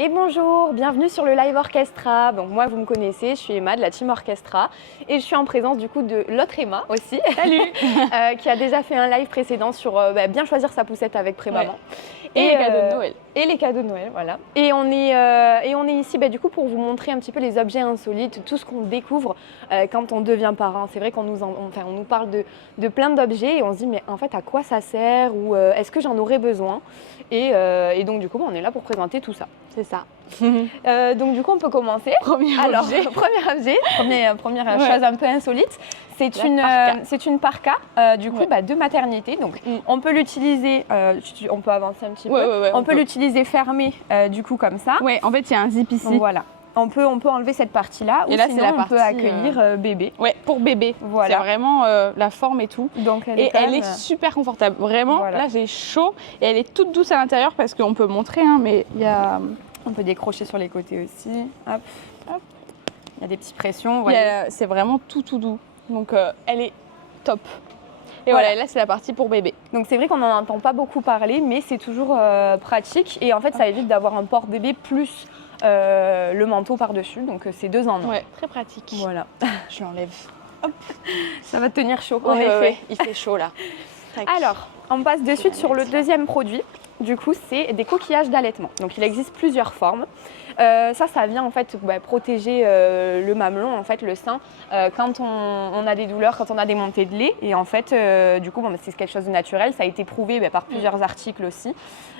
Et bonjour, bienvenue sur le Live Orchestra. Donc moi vous me connaissez, je suis Emma de la Team Orchestra et je suis en présence du coup de l'autre Emma aussi. Salut. Qui a déjà fait un live précédent sur bien choisir sa poussette avec Prémaman. Et les cadeaux de Noël. Et les cadeaux de Noël, voilà. Et on est ici du coup pour vous montrer un petit peu les objets insolites, tout ce qu'on découvre quand on devient parent. C'est vrai qu'on on nous parle de plein d'objets et on se dit mais en fait à quoi ça sert ou est-ce que j'en aurais besoin et donc du coup on est là pour présenter tout ça. C'est ça. Donc du coup on peut commencer. Premier objet, première chose un peu insolite, c'est une parka de maternité. Donc on peut l'utiliser, on peut avancer un petit peu, on peut l'utiliser fermé du coup comme ça. Ouais, en fait il y a un zip ici. Donc, voilà. On peut enlever cette partie-là ou là, sinon la on peut accueillir bébé. Ouais, pour bébé. Voilà. C'est vraiment la forme et tout. Donc elle est super confortable. Vraiment, là j'ai chaud et elle est toute douce à l'intérieur parce qu'on peut montrer, mais il y a... On peut décrocher sur les côtés aussi. Hop, hop. Il y a des petites pressions. C'est vraiment tout doux. Donc elle est top. Et voilà, là c'est la partie pour bébé. Donc c'est vrai qu'on n'en entend pas beaucoup parler, mais c'est toujours pratique. Et en fait, ça évite d'avoir un porte-bébé plus le manteau par-dessus. Donc c'est 2 en 1. Ouais, très pratique. Voilà. Je l'enlève. Hop. Ça va te tenir chaud. En effet. Il fait chaud là. Alors, on passe de suite sur le deuxième produit. Du coup, c'est des coquillages d'allaitement. Donc, il existe plusieurs formes. Ça vient en fait protéger le mamelon, en fait, le sein, quand on a des douleurs, quand on a des montées de lait. Et en fait, du coup, c'est quelque chose de naturel. Ça a été prouvé par plusieurs articles aussi,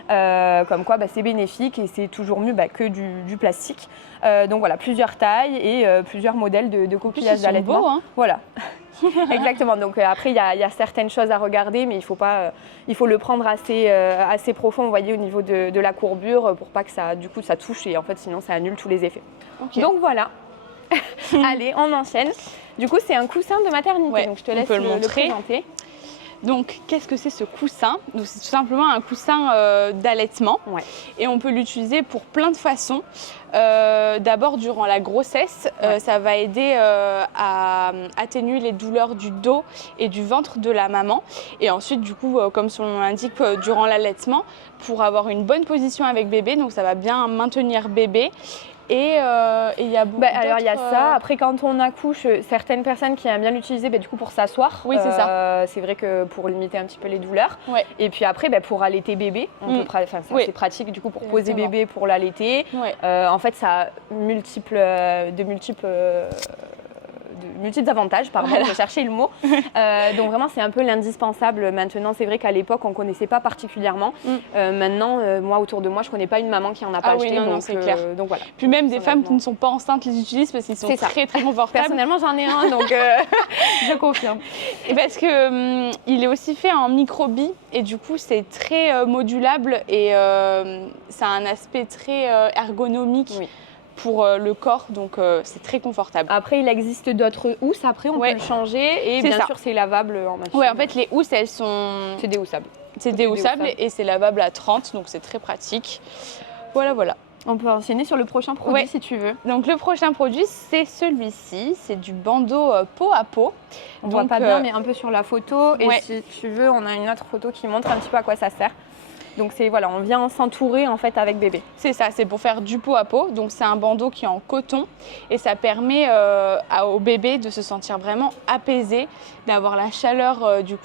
comme quoi c'est bénéfique et c'est toujours mieux que du plastique. Donc voilà, plusieurs tailles et plusieurs modèles de coquillages d'allaitement. Beaux, hein. Voilà. Exactement. Donc après, il y a certaines choses à regarder, mais il faut le prendre assez profond, vous voyez, au niveau de la courbure, pour pas que ça touche et en fait, sinon ça annule tous les effets. Okay. Donc voilà. Allez, on enchaîne. Du coup, c'est un coussin de maternité. Ouais, donc je te laisse le présenter. Donc, qu'est-ce que c'est ce coussin? Donc, c'est tout simplement un coussin d'allaitement et on peut l'utiliser pour plein de façons. D'abord, durant la grossesse, ça va aider à atténuer les douleurs du dos et du ventre de la maman. Et ensuite, du coup, comme son nom l'indique, durant l'allaitement, pour avoir une bonne position avec bébé. Donc, ça va bien maintenir bébé. Et il y a beaucoup alors il y a ça. Après quand on accouche, certaines personnes qui aiment bien l'utiliser du coup pour s'asseoir. Oui, c'est ça. C'est vrai que pour limiter un petit peu les douleurs. Ouais. Et puis après pour allaiter bébé, c'est pratique du coup pour poser bébé, pour l'allaiter. Ouais. En fait ça a de multiples avantages, pardon, je cherchais le mot. Donc vraiment, c'est un peu l'indispensable maintenant. C'est vrai qu'à l'époque, on ne connaissait pas particulièrement. Maintenant, moi, autour de moi, je ne connais pas une maman qui n'en a pas acheté. Non, c'est clair. Donc voilà. Puis même des femmes qui ne sont pas enceintes les utilisent parce qu'ils sont très confortables. Personnellement, j'en ai un, donc je confirme. Et parce que il est aussi fait en microbi et du coup, c'est très modulable et ça a un aspect très ergonomique. Oui. Pour le corps, donc c'est très confortable. Après, il existe d'autres housses, après on peut le changer et bien sûr c'est lavable en machine. Ouais, en fait les housses, elles sont... C'est déhoussable. C'est déhoussable et c'est lavable à 30, donc c'est très pratique. Voilà. On peut enchaîner sur le prochain produit si tu veux. Donc le prochain produit, c'est celui-ci, c'est du bandeau peau à peau. On voit pas bien, mais un peu sur la photo. Et si tu veux, on a une autre photo qui montre un petit peu à quoi ça sert. Donc on vient s'entourer en fait avec bébé. C'est ça, c'est pour faire du peau à peau. Donc c'est un bandeau qui est en coton et ça permet au bébé de se sentir vraiment apaisé, d'avoir la chaleur du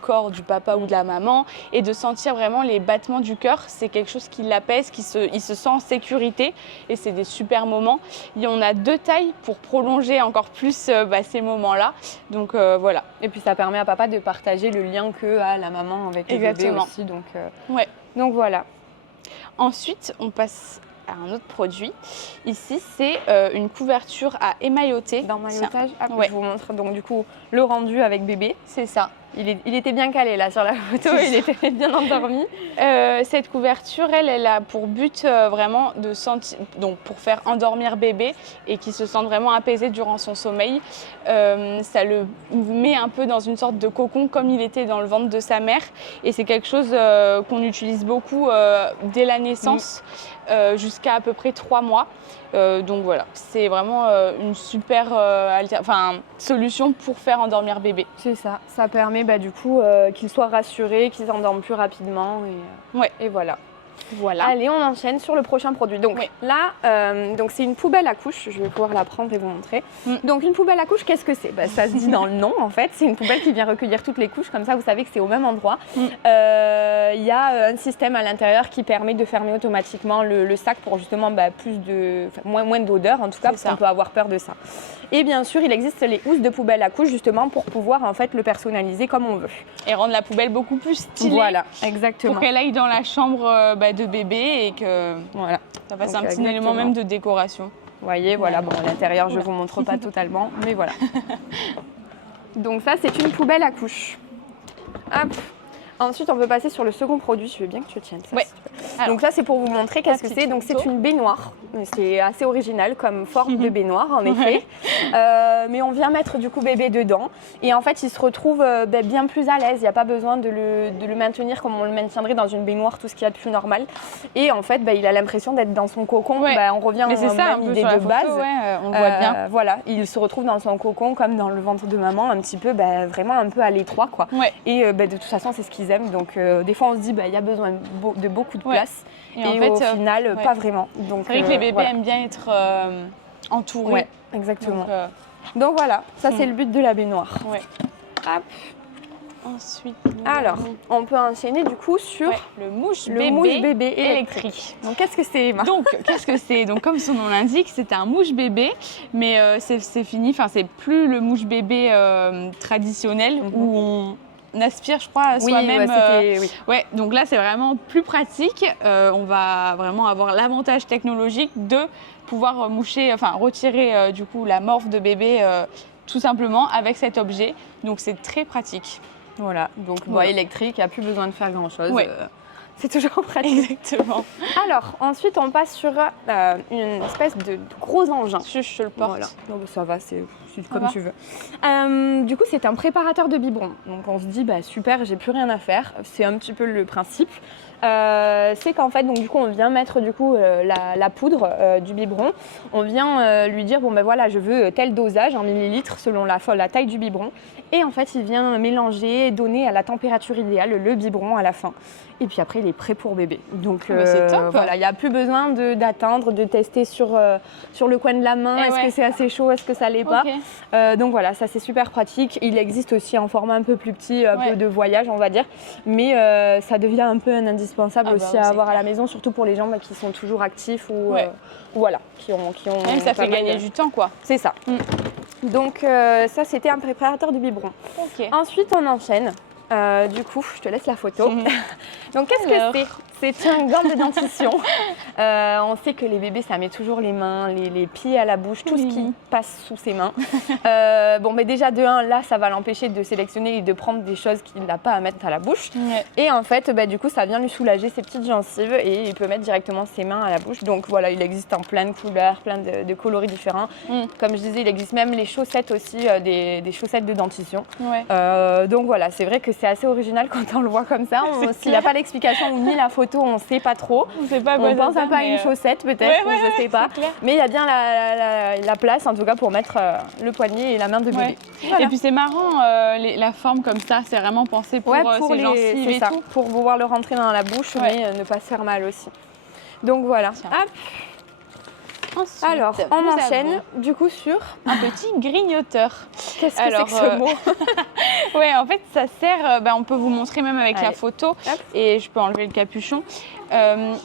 corps du papa ou de la maman et de sentir vraiment les battements du cœur. C'est quelque chose qui l'apaise, il se sent en sécurité et c'est des super moments. On a 2 tailles pour prolonger encore plus ces moments-là. Donc voilà. Et puis ça permet à papa de partager le lien qu'a la maman avec le bébé aussi. Donc voilà. Ensuite, on passe à un autre produit. Ici, c'est une couverture à émailloter. D'emmaillotage. Je vous montre donc du coup le rendu avec bébé. C'est ça. Il était bien calé là sur la photo, il était bien endormi. Cette couverture, elle a pour but vraiment de sentir, donc pour faire endormir bébé et qu'il se sente vraiment apaisé durant son sommeil. Ça le met un peu dans une sorte de cocon comme il était dans le ventre de sa mère. Et c'est quelque chose qu'on utilise beaucoup dès la naissance jusqu'à à peu près 3 mois. Donc voilà, c'est vraiment une super solution pour faire endormir bébé. C'est ça, ça permet du coup qu'il soit rassuré, qu'il s'endorme plus rapidement et voilà. Voilà. Allez, on enchaîne sur le prochain produit. Donc Oui. là, donc c'est une poubelle à couches. Je vais pouvoir la prendre et vous montrer. Donc une poubelle à couches, qu'est-ce que c'est? Ça se dit dans le nom en fait. C'est une poubelle qui vient recueillir toutes les couches. Comme ça, vous savez que c'est au même endroit. Il y a un système à l'intérieur qui permet de fermer automatiquement le sac pour justement moins d'odeur en tout cas, parce qu'on peut avoir peur de ça. Et bien sûr, il existe les housses de poubelle à couches justement pour pouvoir en fait le personnaliser comme on veut. Et rendre la poubelle beaucoup plus stylée. Voilà, exactement. Pour qu'elle aille dans la chambre de bébé et que voilà. ça fasse Donc, un petit élément même de décoration. Vous voyez, voilà, bon, l'intérieur, je ne vous montre pas totalement, mais voilà. Donc ça, c'est une poubelle à couches. Hop. Ensuite, on peut passer sur le second produit. Je veux bien que tu le tiennes. Ça, ouais. Alors, donc ça, c'est pour vous montrer qu'est-ce que c'est. Donc c'est une baignoire. C'est assez original comme forme de baignoire, en effet. Mais on vient mettre du coup bébé dedans. Et en fait, il se retrouve bien plus à l'aise. Il n'y a pas besoin de le maintenir comme on le maintiendrait dans une baignoire, tout ce qu'il y a de plus normal. Et en fait, il a l'impression d'être dans son cocon. On revient aux mêmes idées de base. On voit bien. Voilà, il se retrouve dans son cocon comme dans le ventre de maman, un petit peu, vraiment un peu à l'étroit, quoi. Ouais. Et de toute façon, c'est ce qu'ils aiment. Donc des fois, on se dit, il y a besoin de beaucoup de place. Et en fait, au final, pas vraiment. C'est vrai que les bébés aiment bien être entourés. Ouais, exactement. Donc voilà, ça c'est le but de la baignoire. Ouais. Hop. Ensuite, alors, on peut enchaîner du coup sur le mouche bébé électrique. Donc qu'est-ce que c'est, Emma? Donc qu'est-ce que c'est? Donc comme son nom l'indique, c'est un mouche bébé, mais c'est fini. Enfin, c'est plus le mouche bébé traditionnel où on aspire, je crois, soi-même. Ouais, donc là, c'est vraiment plus pratique. On va vraiment avoir l'avantage technologique de pouvoir retirer du coup la morphe de bébé tout simplement avec cet objet. Donc c'est très pratique. Voilà, donc électrique, il n'y a plus besoin de faire grand-chose. Ouais. C'est toujours pratique. Exactement. Alors, ensuite, on passe sur une espèce de gros engin. Je le porte. Voilà. Non, ça va, c'est comme tu veux. Du coup, c'est un préparateur de biberon. Donc, on se dit, super, j'ai plus rien à faire. C'est un petit peu le principe. C'est qu'en fait, donc, du coup, on vient mettre du coup, la poudre du biberon. On vient lui dire, voilà, je veux tel dosage en millilitres selon la taille du biberon. Et en fait, il vient mélanger, donner à la température idéale le biberon à la fin. Et puis après, il est prêt pour bébé. Donc c'est top. voilà, il n'y a plus besoin d'attendre, de tester sur le coin de la main. Est-ce que c'est assez chaud, est-ce que ça l'est pas? Donc voilà, ça c'est super pratique. Il existe aussi en format un peu plus petit, un peu de voyage, on va dire. Mais ça devient un peu un indispensable aussi à avoir à la maison, surtout pour les gens qui sont toujours actifs ou voilà, qui ont même ça fait gagner du temps, quoi. C'est ça. Donc ça, c'était un préparateur de biberon. Ensuite, on enchaîne. Du coup, je te laisse la photo. Donc, qu'est-ce que c'est? C'est un gant de dentition. On sait que les bébés, ça met toujours les mains, les pieds à la bouche, tout ce qui passe sous ses mains. Mais déjà, de un, là, ça va l'empêcher de sélectionner et de prendre des choses qu'il n'a pas à mettre à la bouche. Et en fait, du coup, ça vient lui soulager ses petites gencives et il peut mettre directement ses mains à la bouche. Donc voilà, il existe en plein de couleurs, plein de coloris différents. Comme je disais, il existe même les chaussettes aussi, des chaussettes de dentition. Donc voilà, c'est vrai que c'est assez original quand on le voit comme ça. S'il n'y a pas l'explication ou ni la photo, on ne sait pas trop. On pense un peu à une chaussette peut-être, je ne sais pas. Mais il y a bien la place en tout cas pour mettre le poignet et la main de bébé. Voilà. Et puis c'est marrant, la forme comme ça, c'est vraiment pensé pour ses gencives et tout. Pour pouvoir le rentrer dans la bouche, mais ne pas se faire mal aussi. Donc voilà. Hop. Ensuite, alors, on enchaîne du coup sur un petit grignoteur. Qu'est-ce que c'est que ce mot? En fait, ça sert, on peut vous montrer même avec la photo. Et je peux enlever le capuchon.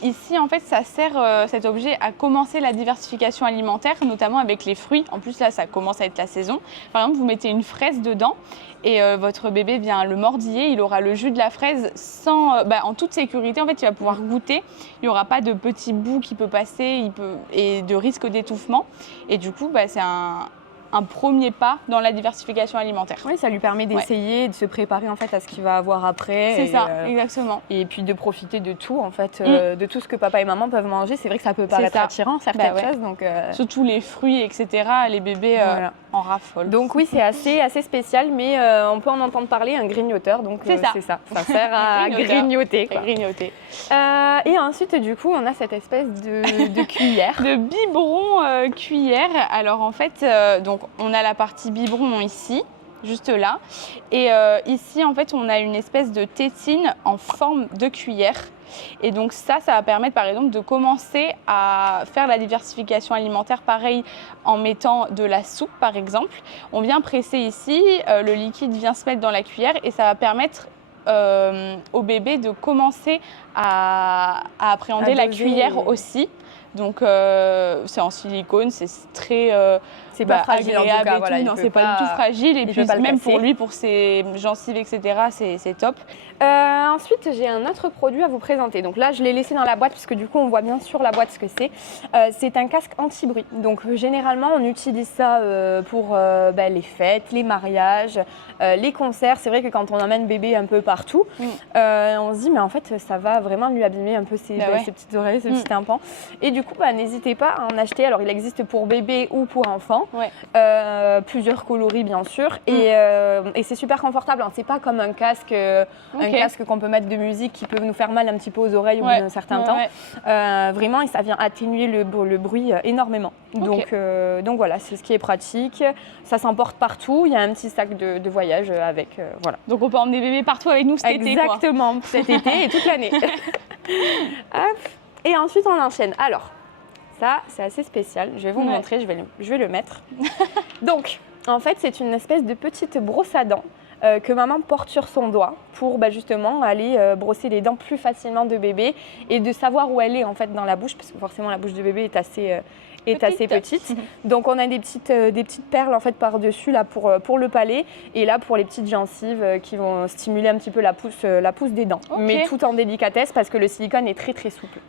Ici, en fait, ça sert cet objet à commencer la diversification alimentaire, notamment avec les fruits. En plus, là, ça commence à être la saison. Par exemple, vous mettez une fraise dedans et votre bébé vient le mordiller. Il aura le jus de la fraise en toute sécurité. En fait, il va pouvoir goûter. Il n'y aura pas de petits bouts qui peut passer et de risque d'étouffement. Et du coup, c'est un premier pas dans la diversification alimentaire. Oui, ça lui permet d'essayer, de se préparer en fait à ce qu'il va avoir après. C'est ça, exactement. Et puis de profiter de tout en fait, de tout ce que papa et maman peuvent manger. C'est vrai que ça peut paraître attirant certaines choses. Donc, surtout les fruits, etc. Les bébés en raffolent. Donc oui, c'est assez spécial, mais on peut en entendre parler, un grignoteur. Donc c'est ça. Ça sert à grignoter. Et ensuite, du coup, on a cette espèce de cuillère. De biberon cuillère. Alors en fait, donc on a la partie biberon ici, juste là. Et ici, en fait, on a une espèce de tétine en forme de cuillère. Et donc ça va permettre par exemple de commencer à faire la diversification alimentaire, pareil en mettant de la soupe par exemple. On vient presser ici, le liquide vient se mettre dans la cuillère et ça va permettre au bébé de commencer à appréhender la cuillère aussi. Donc c'est en silicone, c'est très c'est pas fragile en tout cas, voilà, non, c'est pas du tout fragile et puis même pour lui, pour ses gencives, etc., c'est top. Ensuite, j'ai un autre produit à vous présenter. Donc là, je l'ai laissé dans la boîte puisque du coup, on voit bien sur la boîte ce que c'est. C'est un casque anti-bruit. Donc généralement, on utilise ça pour les fêtes, les mariages, les concerts. C'est vrai que quand on emmène bébé un peu partout, on se dit mais en fait, ça va vraiment lui abîmer un peu ses petites oreilles, ses petits tympans. Et du coup, n'hésitez pas à en acheter. Alors, il existe pour bébé ou pour enfant. Plusieurs coloris bien sûr. Et c'est super confortable. Hein. C'est pas comme un casque. Un casque qu'on peut mettre de musique qui peut nous faire mal un petit peu aux oreilles au bout d'un certain temps. Vraiment, et ça vient atténuer le bruit énormément. Donc voilà, c'est ce qui est pratique. Ça s'emporte partout. Il y a un petit sac de voyage avec. Voilà. Donc on peut emmener bébé partout avec nous cet été. Exactement, cet été et toute l'année. Et ensuite, on enchaîne. Alors, ça, c'est assez spécial. Je vais vous montrer, je vais le mettre. Donc, en fait, c'est une espèce de petite brosse à dents que maman porte sur son doigt pour justement aller brosser les dents plus facilement de bébé et de savoir où elle est en fait dans la bouche parce que forcément la bouche de bébé est assez petite. Donc on a des petites perles en fait par-dessus là pour le palais et là pour les petites gencives qui vont stimuler un petit peu la pousse des dents. Mais tout en délicatesse parce que le silicone est très très souple.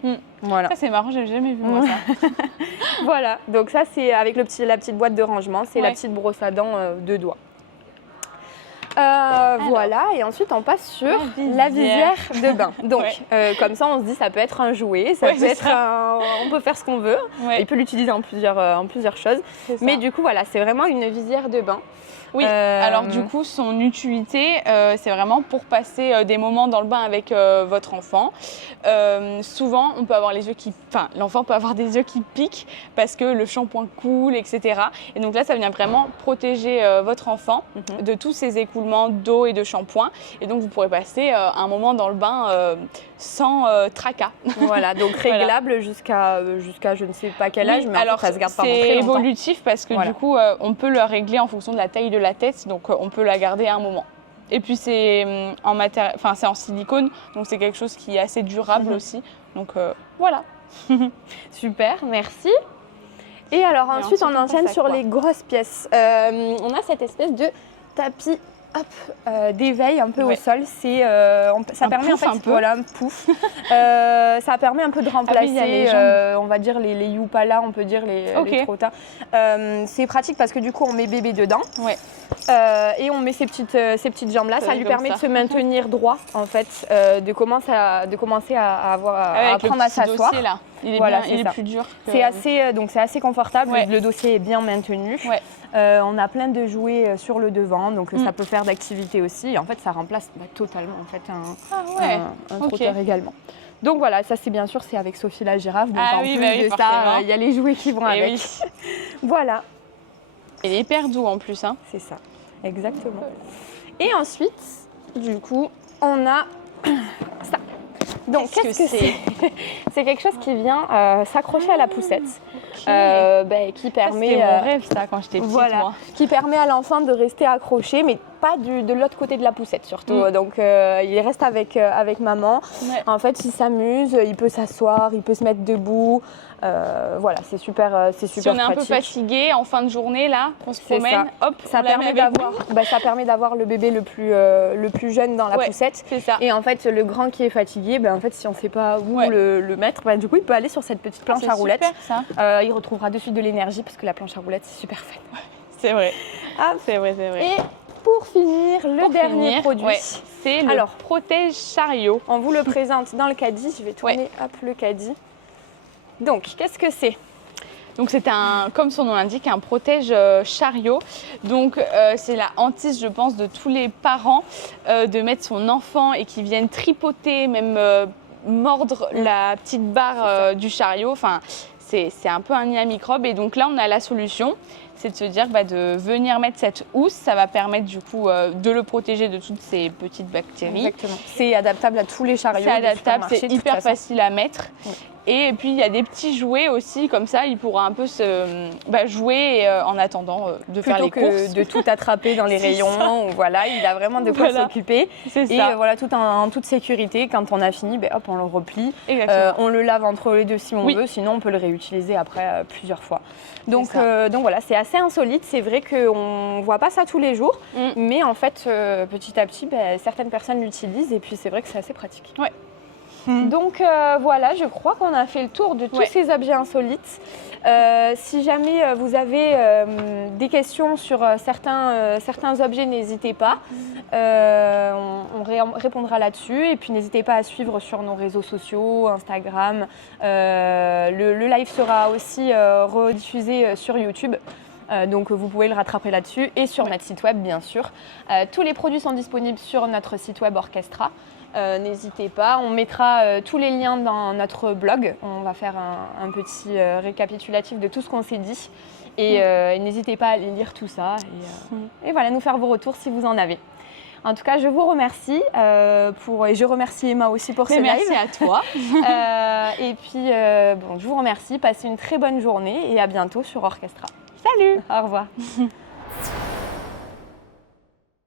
Voilà. Ça c'est marrant, j'ai jamais vu moi ça. Voilà, donc ça c'est avec la petite boîte de rangement, c'est la petite brosse à dents de doigts. Voilà, et ensuite on passe sur la visière de bain. Donc, comme ça, on se dit ça peut être un jouet, ça peut être on peut faire ce qu'on veut. Il peut l'utiliser en plusieurs choses. Mais du coup, voilà, c'est vraiment une visière de bain. Oui, alors du coup, son utilité, c'est vraiment pour passer des moments dans le bain avec votre enfant. Souvent, on peut avoir l'enfant peut avoir des yeux qui piquent parce que le shampoing coule, etc. Et donc là, ça vient vraiment protéger votre enfant de tous ces écoulements d'eau et de shampoing. Et donc, vous pourrez passer un moment dans le bain sans tracas. Voilà, donc réglable jusqu'à je ne sais pas quel âge, mais alors, ça se garde pas très longtemps. C'est évolutif parce que du coup, on peut le régler en fonction de la taille de la tête, donc on peut la garder un moment. Et puis c'est en silicone, donc c'est quelque chose qui est assez durable aussi. Donc voilà. Super, merci. Et alors ensuite on enchaîne sur les grosses pièces. On a cette espèce de tapis d'éveil un peu au sol. Ça permet en fait un pouf. Ça permet un peu de remplacer on va dire les Youpala, on peut dire les trottas. C'est pratique parce que du coup on met bébé dedans et on met ces petites jambes là, ça lui permet de se maintenir droit en fait, de commencer à apprendre à s'asseoir. Il est plus dur. C'est assez confortable, le dossier est bien maintenu. On a plein de jouets sur le devant, donc ça peut faire d'activité aussi. Et en fait, ça remplace totalement en fait, un trotteur également. Donc voilà, ça c'est bien sûr, c'est avec Sophie la girafe. Donc en plus de ça, il y a les jouets qui vont avec. Voilà. Il est hyper doux en plus. Hein. C'est ça, exactement. Et ensuite, du coup, on a ça. Donc, qu'est-ce que c'est? C'est quelque chose qui vient s'accrocher à la poussette, qui permet. C'était mon rêve ça quand j'étais petite. Moi. Qui permet à l'enfant de rester accroché, mais pas de l'autre côté de la poussette surtout. Donc, il reste avec maman. En fait, il s'amuse, il peut s'asseoir, il peut se mettre debout. Voilà, c'est super pratique. Si on est un peu fatigué en fin de journée là, on se promène, hop, ça permet d'avoir le bébé le plus jeune dans la poussette. C'est ça. Et en fait, le grand qui est fatigué, en fait, si on ne sait pas où le mettre, du coup, il peut aller sur cette petite planche à roulettes. Super, ça. Il retrouvera de suite de l'énergie parce que la planche à roulettes, c'est super fun. C'est vrai. C'est vrai. Et pour finir, le dernier produit, c'est le protège chariot. On vous le présente dans le caddie. Je vais tourner le caddie. Donc, qu'est-ce que c'est? Donc c'est comme son nom l'indique, un protège chariot. Donc c'est la hantise, je pense, de tous les parents de mettre son enfant et qu'ils viennent tripoter, même mordre la petite barre du chariot. Enfin, c'est un peu un nid à microbes. Et donc là, on a la solution. c'est de se dire de venir mettre cette housse. Ça va permettre du coup de le protéger de toutes ces petites bactéries. Exactement. C'est adaptable à tous les chariots. C'est adaptable, c'est hyper façon. facile à mettre. Oui. Et puis il y a des petits jouets aussi, comme ça il pourra un peu jouer en attendant de faire les Plutôt courses. que de tout attraper dans les C'est rayons. Voilà, il a vraiment de quoi Voilà. s'occuper. C'est Et ça. voilà, tout en toute sécurité. Quand on a fini, hop, on le replie. Exactement. On le lave entre les deux si on Oui. veut. Sinon, on peut le réutiliser après plusieurs fois. Donc ça. voilà, c'est assez insolite. C'est vrai qu'on ne voit pas ça tous les jours. Mais en fait, petit à petit, certaines personnes l'utilisent. Et puis, c'est vrai que c'est assez pratique. Ouais. Donc voilà, je crois qu'on a fait le tour de tous Ouais. ces objets insolites. Si jamais vous avez des questions sur certains objets, n'hésitez pas. On répondra là-dessus. Et puis n'hésitez pas à suivre sur nos réseaux sociaux, Instagram. Le live sera aussi rediffusé sur YouTube. Donc vous pouvez le rattraper là-dessus et sur notre site web bien sûr. Tous les produits sont disponibles sur notre site web Orchestra. N'hésitez pas, on mettra tous les liens dans notre blog. On va faire un petit récapitulatif de tout ce qu'on s'est dit. Et n'hésitez pas à aller lire tout ça et voilà, nous faire vos retours si vous en avez. En tout cas, je vous remercie et je remercie Emma aussi pour ce live. Merci à toi. Et puis, je vous remercie. Passez une très bonne journée et à bientôt sur Orchestra. Salut. Au revoir.